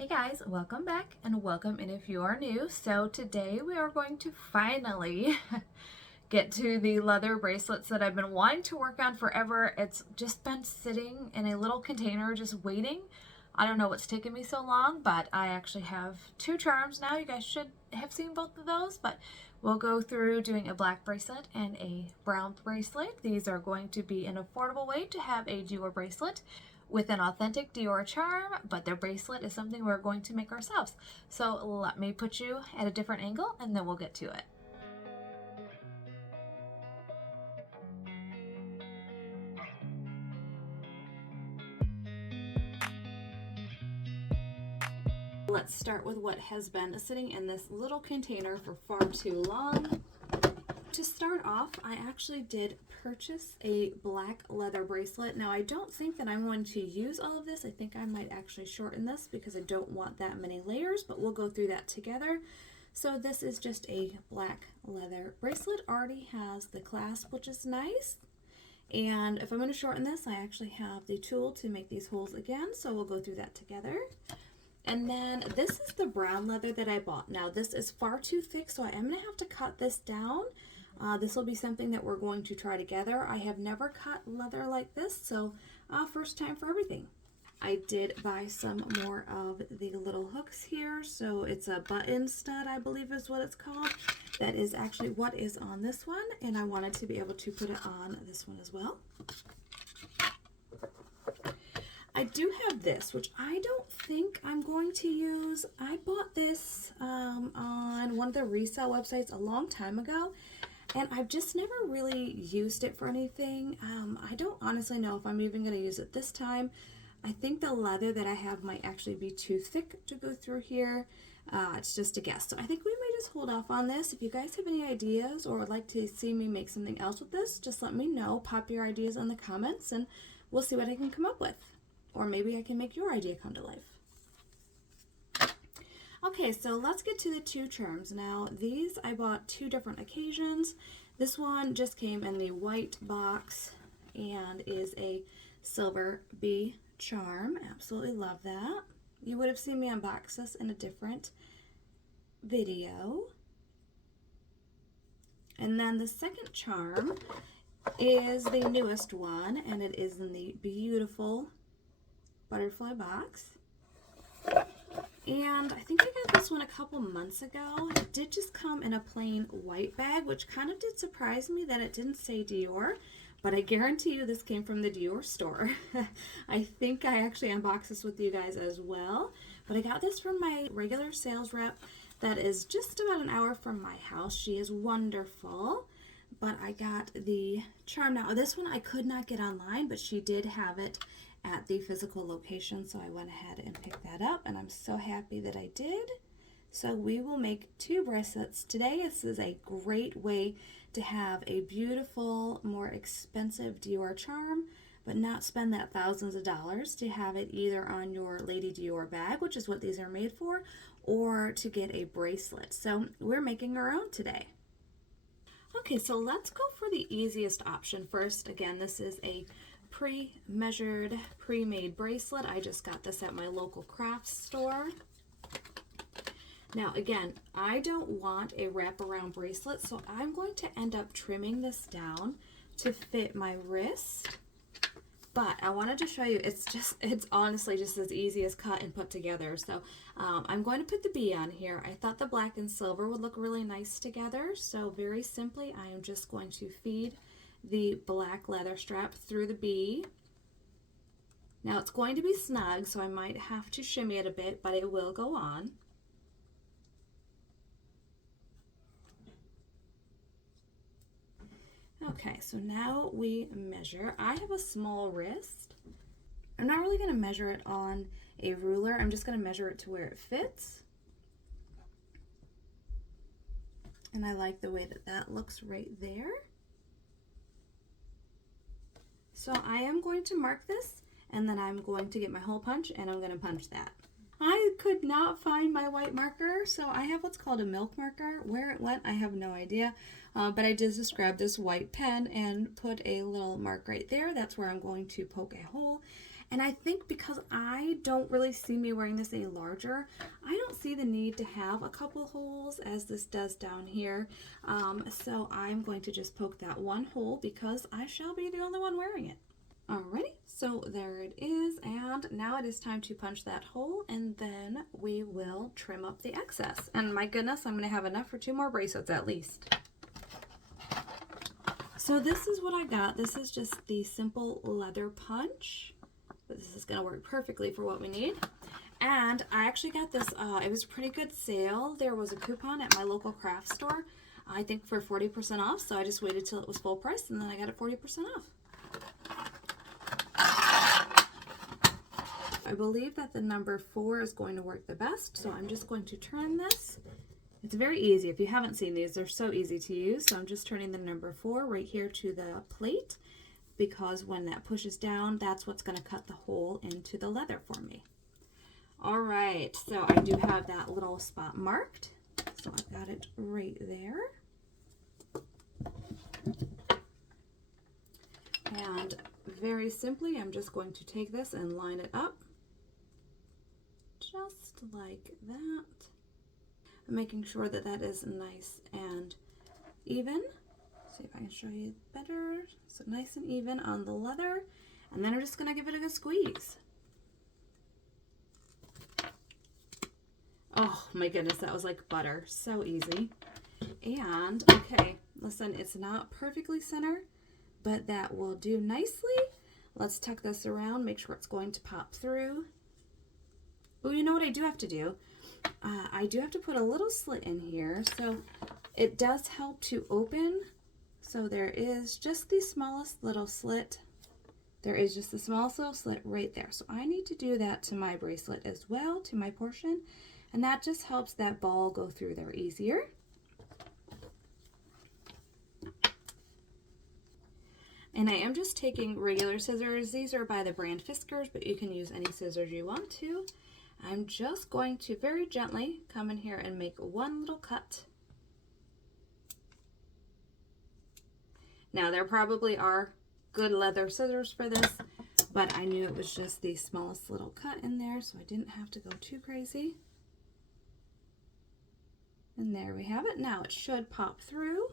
Hey guys, welcome back and welcome in if you are new. So today we are going to finally get to the leather bracelets that I've been wanting to work on forever. It's just been sitting in a little container just waiting. I don't know what's taken me so long, but I actually have two charms now. You guys should have seen both of those, but we'll go through doing a black bracelet and a brown bracelet. These are going to be an affordable way to have a Dior bracelet with an authentic Dior charm, but their bracelet is something we're going to make ourselves. So let me put you at a different angle and then we'll get to it. Let's start with what has been sitting in this little container for far too long. To start off, I actually did purchase a black leather bracelet. Now, I don't think that I'm going to use all of this. I think I might actually shorten this because I don't want that many layers, but we'll go through that together. So this is just a black leather bracelet. Already has the clasp, which is nice. And if I'm going to shorten this, I actually have the tool to make these holes again, so we'll go through that together. And then this is the brown leather that I bought. Now, this is far too thick, so I am going to have to cut this down. This will be something that we're going to try together. I have never cut leather like this, so first time for everything. I did buy some more of the little hooks here. So it's a button stud, I believe is what it's called. That is actually what is on this one, and I wanted to be able to put it on this one as well. I do have this, which I don't think I'm going to use. I bought this on one of the resale websites a long time ago, and I've just never really used it for anything. I don't honestly know if I'm even going to use it this time. I think the leather that I have might actually be too thick to go through here. It's just a guess. So I think we may just hold off on this. If you guys have any ideas or would like to see me make something else with this, just let me know. Pop your ideas in the comments and we'll see what I can come up with. Or maybe I can make your idea come to life. Okay, so let's get to the two charms. Now, these I bought two different occasions. This one just came in the white box and is a silver bee charm. Absolutely love that. You would have seen me unbox this in a different video. And then the second charm is the newest one, and it is in the beautiful butterfly box. And I think I got this one a couple months ago. It did just come in a plain white bag, which kind of did surprise me that it didn't say Dior, but I guarantee you this came from the Dior store. I think I actually unboxed this with you guys as well, but I got this from my regular sales rep that is just about an hour from my house. She is wonderful, but I got the charm. Now, this one I could not get online, but she did have it at the physical location, so I went ahead and picked that up, and I'm so happy that I did. So we will make two bracelets today. This is a great way to have a beautiful, more expensive Dior charm, but not spend that thousands of dollars to have it either on your Lady Dior bag, which is what these are made for, or to get a bracelet. So we're making our own today. Okay, so let's go for the easiest option first. Again, this is a pre-measured, pre-made bracelet. I just got this at my local crafts store. Now again, I don't want a wraparound bracelet, so I'm going to end up trimming this down to fit my wrist. But I wanted to show you, it's honestly just as easy as cut and put together. So I'm going to put the bee on here. I thought the black and silver would look really nice together. So very simply, I am just going to feed the black leather strap through the bee. Now it's going to be snug, so I might have to shimmy it a bit, but it will go on. Okay, so now we measure. I have a small wrist. I'm not really going to measure it on a ruler. I'm just going to measure it to where it fits. And I like the way that that looks right there. So I am going to mark this, and then I'm going to get my hole punch, and I'm going to punch that. I could not find my white marker, so I have what's called a milk marker. Where it went, I have no idea, but I did just grab this white pen and put a little mark right there. That's where I'm going to poke a hole. And I think because I don't really see me wearing this any larger, I don't see the need to have a couple holes as this does down here. So I'm going to just poke that one hole because I shall be the only one wearing it. Alrighty, so there it is, and now it is time to punch that hole, and then we will trim up the excess. And my goodness, I'm going to have enough for 2 more bracelets at least. So this is what I got. This is just the simple leather punch. This is going to work perfectly for what we need. And I actually got this, it was a pretty good sale. There was a coupon at my local craft store, I think for 40% off, so I just waited till it was full price, and then I got it 40% off. I believe that the number 4 is going to work the best, so I'm just going to turn this. It's very easy. If you haven't seen these, they're so easy to use. So I'm just turning the number 4 right here to the plate, because when that pushes down, that's what's going to cut the hole into the leather for me. All right, so I do have that little spot marked. So I've got it right there. And very simply, I'm just going to take this and line it up. Just like that. I'm making sure that that is nice and even. See if I can show you better. So nice and even on the leather. And then I'm just going to give it a good squeeze. Oh my goodness, that was like butter. So easy. And, okay, listen, it's not perfectly center, but that will do nicely. Let's tuck this around, make sure it's going to pop through. Oh, you know what I do have to do? I do have to put a little slit in here, so it does help to open. So there is just the smallest little slit. There is just the smallest little slit right there. So I need to do that to my bracelet as well, to my portion, and that just helps that ball go through there easier. And I am just taking regular scissors. These are by the brand Fiskars, but you can use any scissors you want to. I'm just going to very gently come in here and make one little cut. Now there probably are good leather scissors for this, but I knew it was just the smallest little cut in there, so I didn't have to go too crazy. And there we have it. Now it should pop through.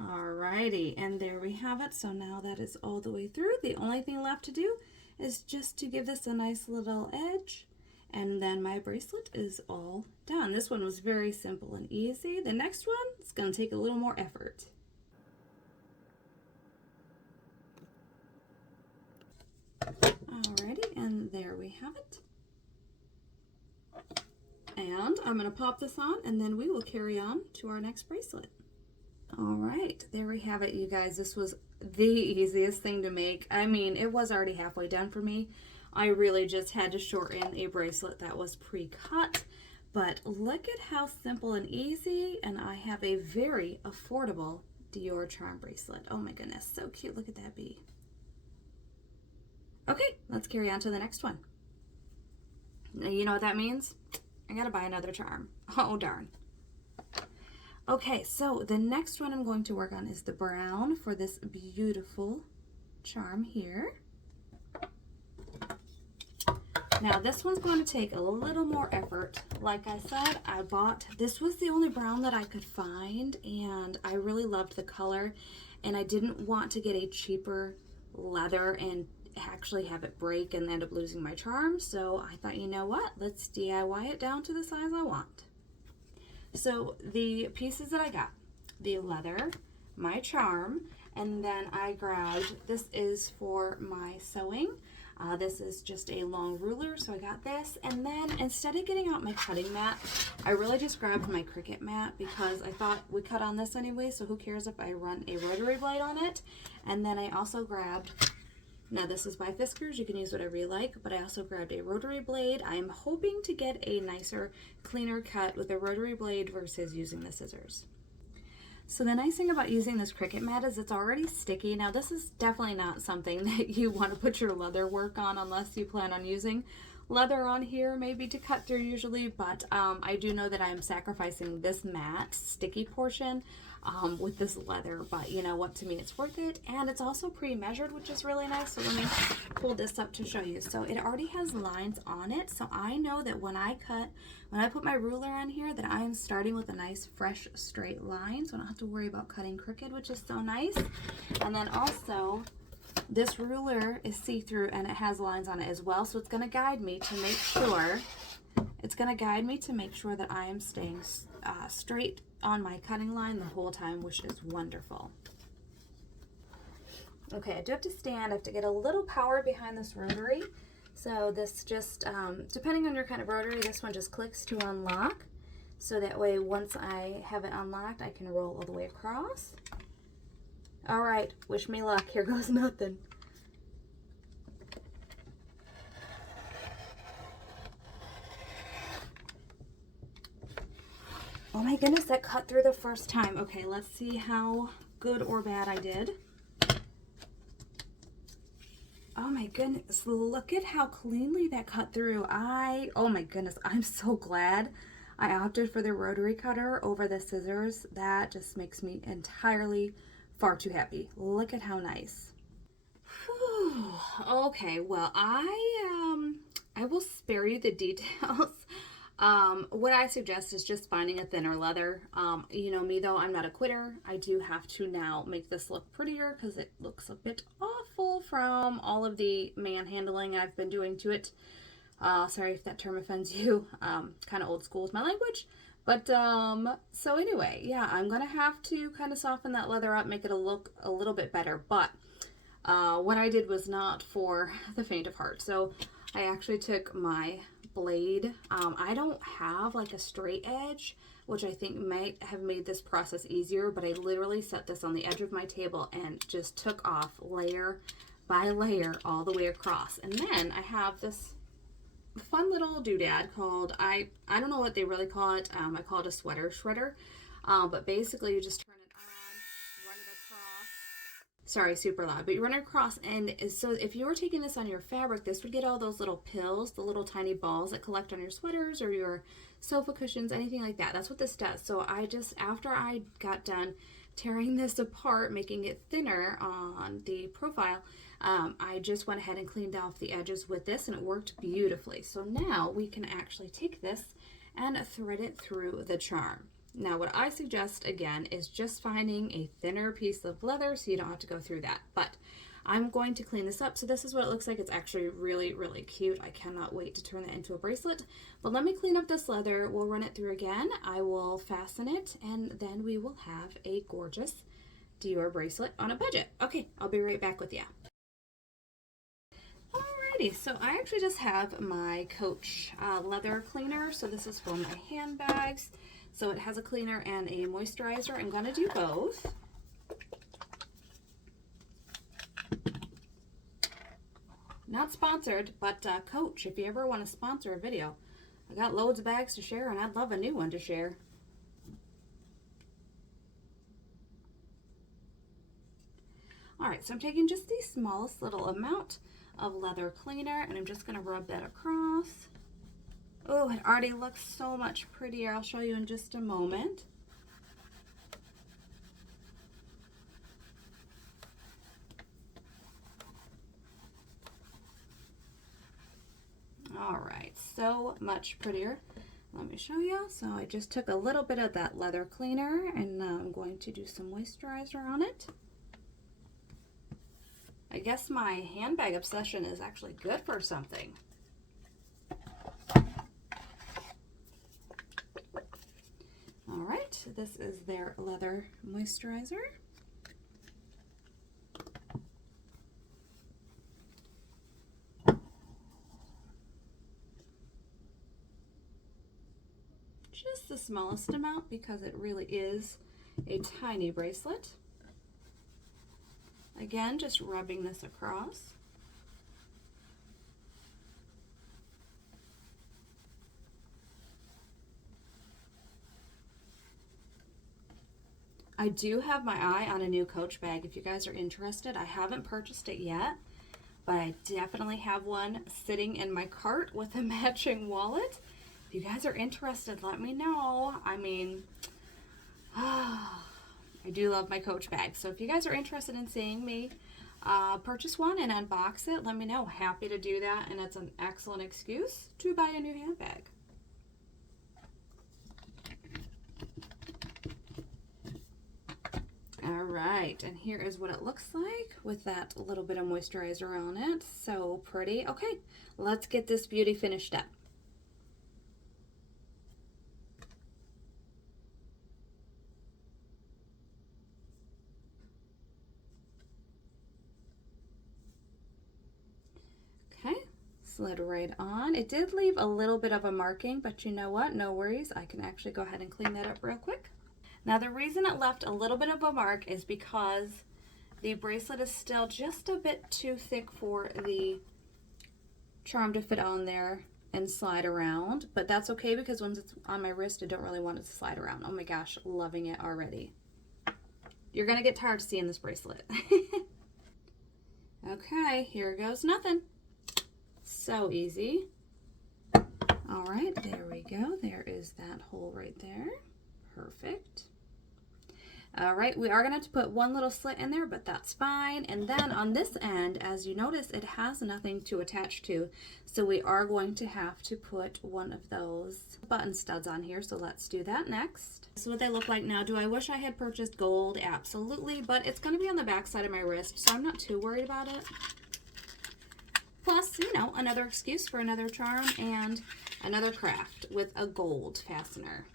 Alrighty, and there we have it. So now that is all the way through. The only thing left to do is just to give this a nice little edge, and then my bracelet is all done. This one was very simple and easy. The next one is going to take a little more effort. Alrighty, and there we have it. And I'm going to pop this on, and then we will carry on to our next bracelet. All right, there we have it, you guys. This was the easiest thing to make. I mean, it was already halfway done for me. I really just had to shorten a bracelet that was pre-cut. But look at how simple and easy, and I have a very affordable Dior charm bracelet. Oh my goodness, so cute. Look at that bee. Okay, let's carry on to the next one. Now, you know what that means? I gotta buy another charm. Oh, darn. Okay, so the next one I'm going to work on is the brown for this beautiful charm here. Now this one's going to take a little more effort. Like I said, this was the only brown that I could find, and I really loved the color, and I didn't want to get a cheaper leather and actually have it break and end up losing my charm. So I thought, you know what, let's DIY it down to the size I want. So the pieces that I got, the leather, my charm, and then I grabbed, this is for my sewing. This is just a long ruler, so I got this. And then instead of getting out my cutting mat, I really just grabbed my Cricut mat because I thought we cut on this anyway, so who cares if I run a rotary blade on it. And then I also grabbed, now this is by Fiskars, you can use whatever you like, but I also grabbed a rotary blade. I'm hoping to get a nicer, cleaner cut with a rotary blade versus using the scissors. So the nice thing about using this Cricut mat is it's already sticky. Now this is definitely not something that you want to put your leather work on unless you plan on using leather on here maybe to cut through usually, but I do know that I'm sacrificing this matte sticky portion with this leather, but you know what, to me it's worth it, and it's also pre-measured, which is really nice. So let me pull this up to show you. So it already has lines on it, so I know that when I put my ruler on here, that I am starting with a nice fresh straight line, so I don't have to worry about cutting crooked, which is so nice. And then also this ruler is see-through and it has lines on it as well, so it's going to guide me to make sure that I am staying straight on my cutting line the whole time, which is wonderful. Okay, I do have to stand. I have to get a little power behind this rotary. So this just, depending on your kind of rotary, this one just clicks to unlock. So that way, once I have it unlocked, I can roll all the way across. All right, wish me luck. Here goes nothing. Oh my goodness, that cut through the first time. Okay, let's see how good or bad I did. Oh my goodness, look at how cleanly that cut through. Oh my goodness, I'm so glad I opted for the rotary cutter over the scissors. That just makes me entirely far too happy. Look at how nice. Whew. Okay, well, I will spare you the details. What I suggest is just finding a thinner leather. You know me though, I'm not a quitter. I do have to now make this look prettier because it looks a bit awful from all of the manhandling I've been doing to it. Sorry if that term offends you. Kind of old school with my language. But, so anyway, yeah, I'm going to have to kind of soften that leather up, make it look a little bit better. But, what I did was not for the faint of heart. So I actually took my blade. I don't have like a straight edge, which I think might have made this process easier, but I literally set this on the edge of my table and just took off layer by layer all the way across. And then I have this fun little doodad called, I don't know what they really call it. I call it a sweater shredder. But basically you just turn it on, run it across. Sorry, super loud, but you run it across, and so if you were taking this on your fabric, this would get all those little pills, the little tiny balls that collect on your sweaters or your sofa cushions, anything like that. That's what this does. So I just, after I got done tearing this apart, making it thinner on the profile, I just went ahead and cleaned off the edges with this, and it worked beautifully. So now we can actually take this and thread it through the charm. Now what I suggest again is just finding a thinner piece of leather so you don't have to go through that. But I'm going to clean this up. So this is what it looks like. It's actually really, really cute. I cannot wait to turn that into a bracelet. But let me clean up this leather. We'll run it through again. I will fasten it, and then we will have a gorgeous Dior bracelet on a budget. Okay, I'll be right back with you. Alrighty, so I actually just have my Coach leather cleaner. So this is for my handbags. So it has a cleaner and a moisturizer. I'm going to do both. Not sponsored, but Coach, if you ever want to sponsor a video, I got loads of bags to share, and I'd love a new one to share. Alright, so I'm taking just the smallest little amount of leather cleaner, and I'm just going to rub that across. Oh, it already looks so much prettier. I'll show you in just a moment. All right, so much prettier. Let me show you. So I just took a little bit of that leather cleaner, and I'm going to do some moisturizer on it. I guess my handbag obsession is actually good for something. All right, this is their leather moisturizer. Just the smallest amount because it really is a tiny bracelet. Again, just rubbing this across. I do have my eye on a new Coach bag if you guys are interested. I haven't purchased it yet, but I definitely have one sitting in my cart with a matching wallet. If you guys are interested, let me know. I mean, I do love my Coach bag. So if you guys are interested in seeing me purchase one and unbox it, let me know. Happy to do that, and it's an excellent excuse to buy a new handbag. All right, and here is what it looks like with that little bit of moisturizer on it. So pretty. Okay, let's get this beauty finished up. Okay, slid right on. It did leave a little bit of a marking, but you know what? No worries. I can actually go ahead and clean that up real quick. Now the reason it left a little bit of a mark is because the bracelet is still just a bit too thick for the charm to fit on there and slide around, but that's okay because once it's on my wrist, I don't really want it to slide around. Oh my gosh, loving it already. You're gonna get tired of seeing this bracelet. Okay, here goes nothing. So easy. All right, there we go. There is that hole right there. Perfect. All right, we are going to have to put one little slit in there, but that's fine. And then on this end, as you notice, it has nothing to attach to. So we are going to have to put one of those button studs on here. So let's do that next. This is what they look like now. Do I wish I had purchased gold? Absolutely, but it's going to be on the back side of my wrist, so I'm not too worried about it. Plus, you know, another excuse for another charm and another craft with a gold fastener.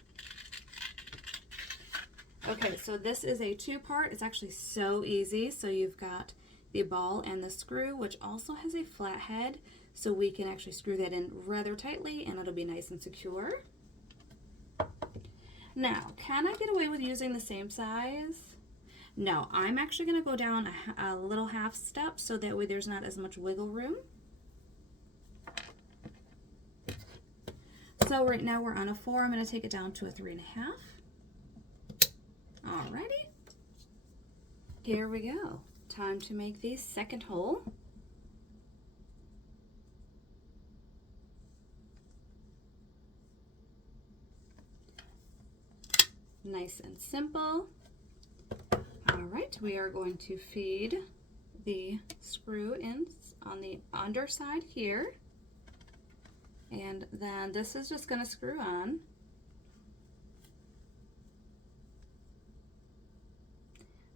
Okay, so this is a two-part. It's actually so easy. So you've got the ball and the screw, which also has a flat head, so we can actually screw that in rather tightly and it'll be nice and secure. Now, can I get away with using the same size? No, I'm actually going to go down a little half step so that way there's not as much wiggle room. So right now we're on a 4. I'm going to take it down to a 3.5. Alrighty, here we go. Time to make the second hole. Nice and simple. Alright, we are going to feed the screw in on the underside here. And then this is just going to screw on.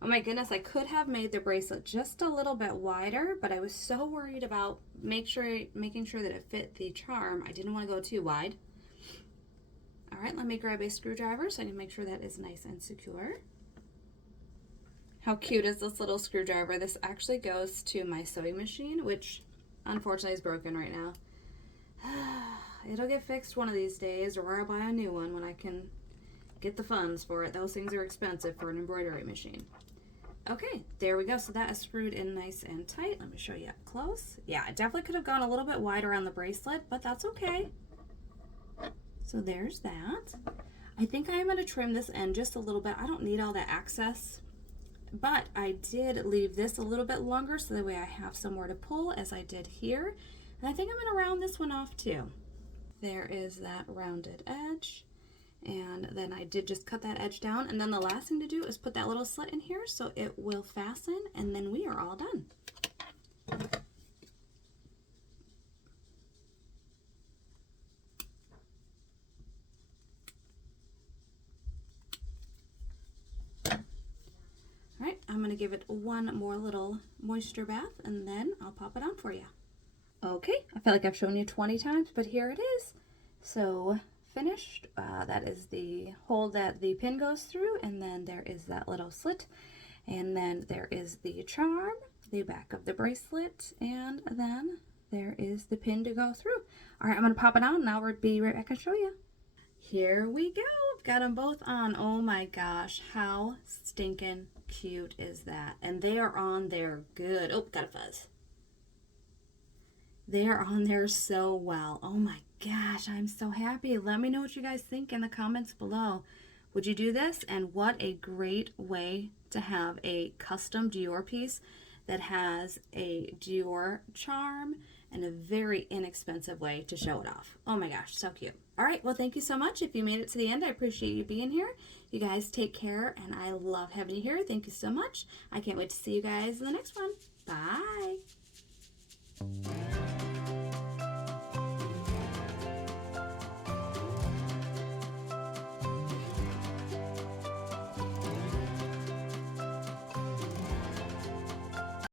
Oh my goodness, I could have made the bracelet just a little bit wider, but I was so worried about making sure that it fit the charm. I didn't want to go too wide. All right, let me grab a screwdriver so I can make sure that is nice and secure. How cute is this little screwdriver? This actually goes to my sewing machine, which unfortunately is broken right now. It'll get fixed one of these days, or I'll buy a new one when I can get the funds for it. Those things are expensive for an embroidery machine. Okay, there we go. So that is screwed in nice and tight. Let me show you up close. Yeah, I definitely could have gone a little bit wider on the bracelet, but that's okay. So there's that. I think I am going to trim this end just a little bit. I don't need all that excess, but I did leave this a little bit longer so that way I have somewhere to pull as I did here. And I think I'm going to round this one off too. There is that rounded edge. And then I did just cut that edge down. And then the last thing to do is put that little slit in here so it will fasten, and then we are all done. All right, I'm going to give it one more little moisture bath, and then I'll pop it on for you. Okay, I feel like I've shown you 20 times, but here it is. So finished. That is the hole that the pin goes through, and then there is that little slit, and then there is the charm, the back of the bracelet, and then there is the pin to go through. All right, I'm going to pop it on and I'll be right back and show you. Here we go. Got them both on. Oh my gosh, how stinking cute is that? And they are on there good. Oh, got a fuzz. They are on there so well. Oh my gosh, I'm so happy. Let me know what you guys think in the comments below. Would you do this? And what a great way to have a custom Dior piece that has a Dior charm and a very inexpensive way to show it off. Oh my gosh, so cute. All right, well, thank you so much. If you made it to the end, I appreciate you being here. You guys take care, and I love having you here. Thank you so much. I can't wait to see you guys in the next one. Bye.